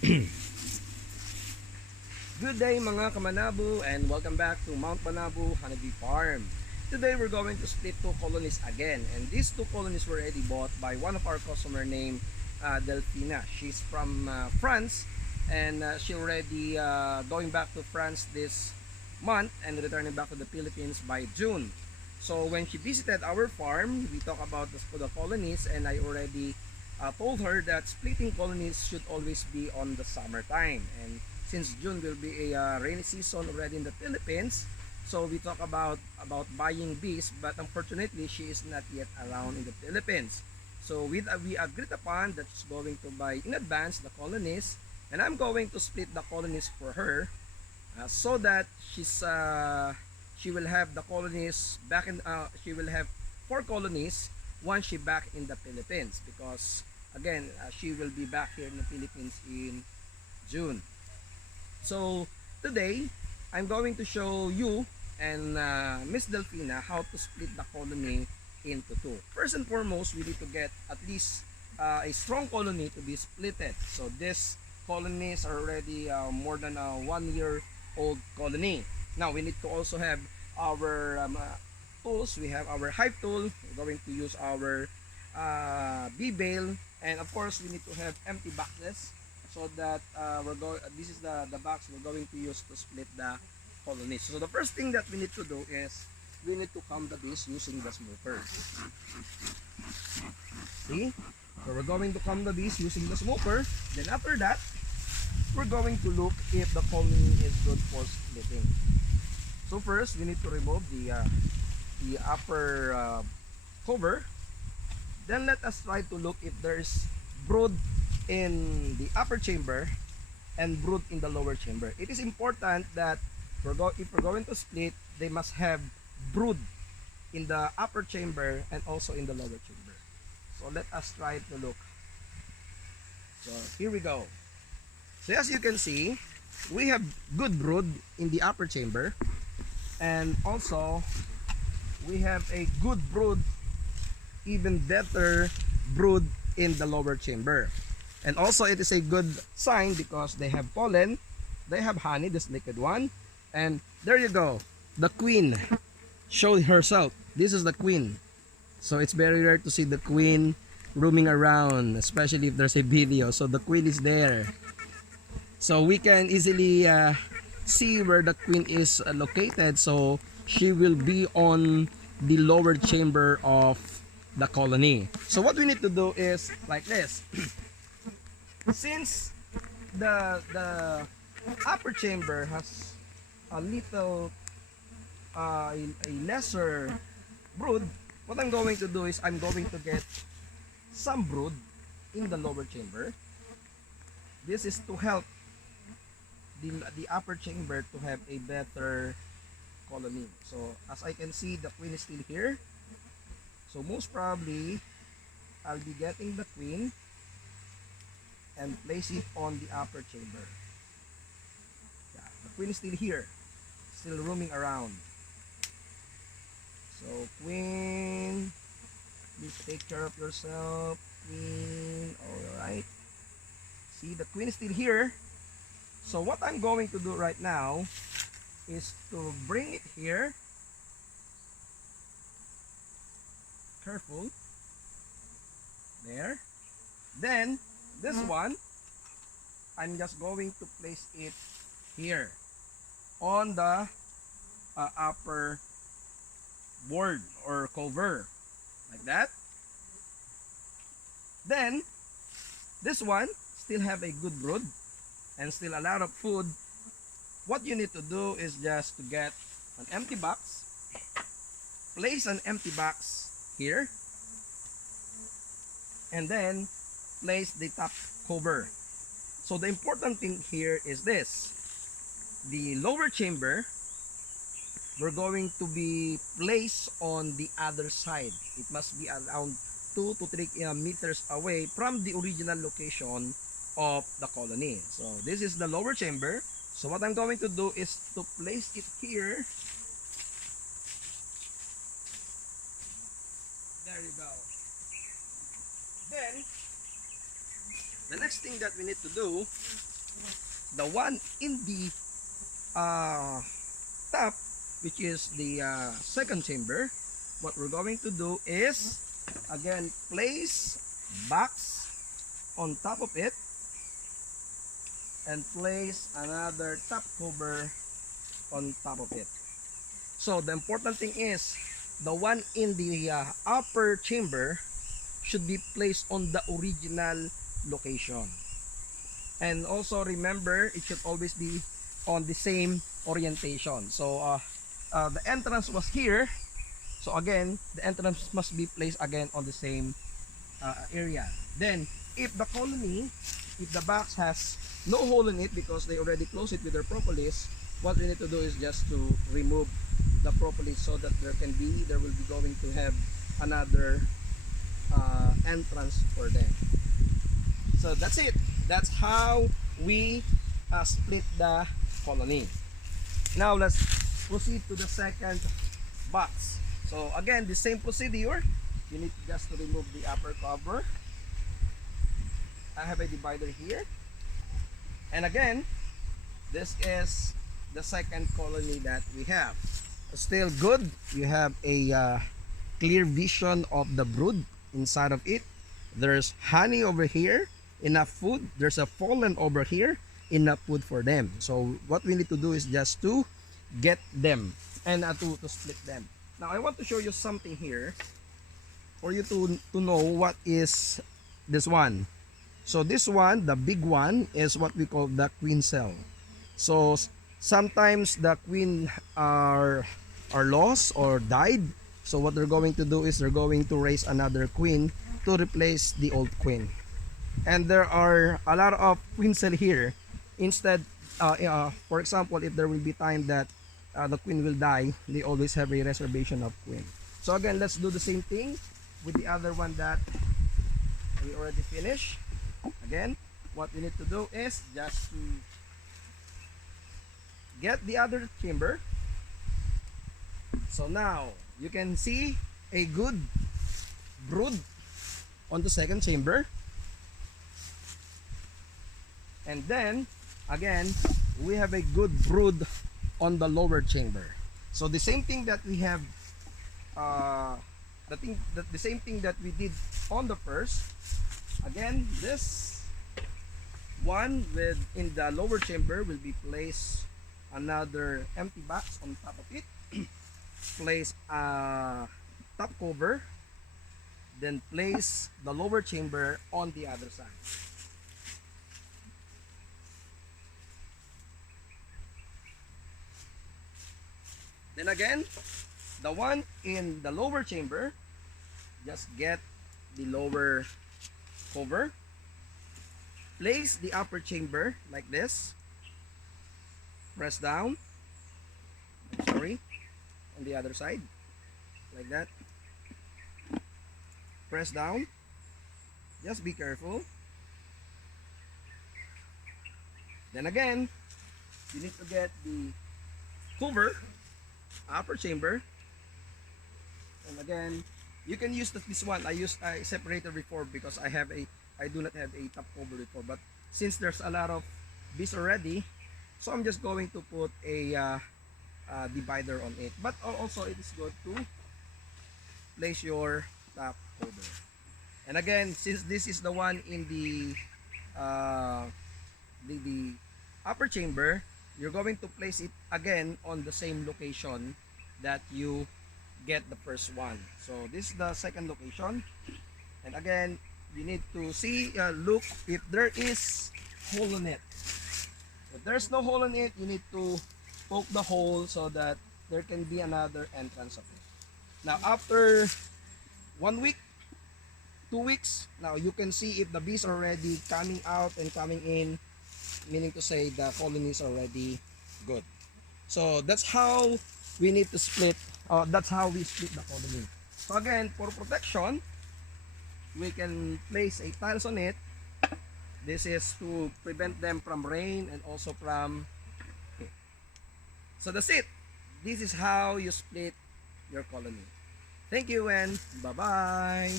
Good day mga kamanabu and welcome back to Mount Manabu Honeybee Farm. Today we're going to split two colonies again, and these two colonies were already bought by one of our customer named Delphina. She's from France, and she already going back to France this month and returning back to the Philippines by June. So when she visited our farm, we talked about the colonies, and I already told her that splitting colonies should always be on the summertime. And since June will be a rainy season already in the Philippines, so we talk about buying bees, but unfortunately she is not yet around in the Philippines. So we agreed upon that she's going to buy in advance the colonies, and I'm going to split the colonies for her, so that she will have the colonies back in. She will have 4 colonies once she back in the Philippines, because again she will be back here in the Philippines in June. So today I'm going to show you and Miss Delphina how to split the colony into two. First and foremost, we need to get at least a strong colony to be splitted. So these colonies are already more than a 1 year old colony. Now we need to also have our tools. We have our hive tool. We're going to use our bee bale, and of course we need to have empty boxes, so that this is the box we're going to use to split the colonies. So the first thing that we need to do is we need to count the bees using the smoker. See? So we're going to count the bees using the smoker. Then after that, we're going to look if the colony is good for splitting. So first, we need to remove the upper cover. Then let us try to look if there's brood in the upper chamber and brood in the lower chamber. It is important that if we're going to split, they must have brood in the upper chamber and also in the lower chamber. So let us try to look. So here we go. So as you can see, we have good brood in the upper chamber, and also we have a good brood, even better brood in the lower chamber. And also it is a good sign because they have pollen, they have honey, this liquid one, and there you go, the queen showed herself. This is the queen. So it's very rare to see the queen roaming around, especially if there's a video. So the queen is there, so we can easily see where the queen is located. So she will be on the lower chamber of the colony. So what we need to do is like this. Since the upper chamber has a little a lesser brood, what I'm going to do is I'm going to get some brood in the lower chamber. This is to help the upper chamber to have a better colony. So as I can see, the queen is still here. So most probably I'll be getting the queen and place it on the upper chamber. Yeah, the queen is still here, still roaming around. So queen, please take care of yourself, queen. Alright. See, the queen is still here. So what I'm going to do right now is to bring it here. Careful. There. Then this one, I'm just going to place it here on the upper board or cover, like that. Then this one still have a good brood and still a lot of food. What you need to do is just to get an empty box, place an empty box here, and then place the top cover. So the important thing here is this: the lower chamber, we're going to be placed on the other side. It must be around 2 to 3 meters away from the original location of the colony. So this is the lower chamber. So what I'm going to do is to place it here. There you go. Then the next thing that we need to do The one in the top, which is the second chamber, what we're going to do is again place box on top of it and place another top cover on top of it. So the important thing is the one in the upper chamber should be placed on the original location. And also remember, it should always be on the same orientation. So the entrance was here. So again, the entrance must be placed again on the same area. Then, if the colony, if the box has no hole in it because they already closed it with their propolis, what we need to do is just to remove the propolis so that there will be going to have another entrance for them. So that's it. That's how we split the colony. Now let's proceed to the second box. So again, the same procedure. You need just to remove the upper cover. I have a divider here. And again, this is the second colony that we have. Still good. You have a clear vision of the brood inside of it. There's honey over here, enough food. There's a pollen over here, enough food for them. So what we need to do is just to get them and to split them. Now I want to show you something here for you to know what is this one. So this one, the big one, is what we call the queen cell. So sometimes the queen are lost or died. So what they're going to do is they're going to raise another queen to replace the old queen. And there are a lot of queen cell here. Instead, for example, if there will be time that the queen will die, they always have a reservation of queen. So again, let's do the same thing with the other one that we already finished. Again, what we need to do is just to get the other chamber. So now you can see a good brood on the second chamber. And then again, we have a good brood on the lower chamber. So the same thing that we have the same thing that we did on the first. Again, this one in the lower chamber will be placed another empty box on top of it. Place a top cover, then place the lower chamber on the other side. Then again, the one in the lower chamber, just get the lower cover, place the upper chamber like this, press down, on the other side, like that, press down, just be careful. Then again, you need to get the cover, upper chamber, and again, you can use this one. I separated before because I do not have a top cover before, but since there's a lot of bees already, so I'm just going to put a divider on it. But also it is good to place your top cover. And again, since this is the one in the upper chamber, you're going to place it again on the same location that you get the first one. So this is the second location. And again, you need to see, look if there is hole in it. If there's no hole in it, you need to poke the hole so that there can be another entrance of it. Now after 1 week, 2 weeks, now you can see if the bees are already coming out and coming in, meaning to say the colony is already good. So that's how we need to split, that's how we split the colony. So again, for protection, we can place a tiles on it. This is to prevent them from rain and also from heat. So that's it. This is how you split your colony. Thank you and bye-bye.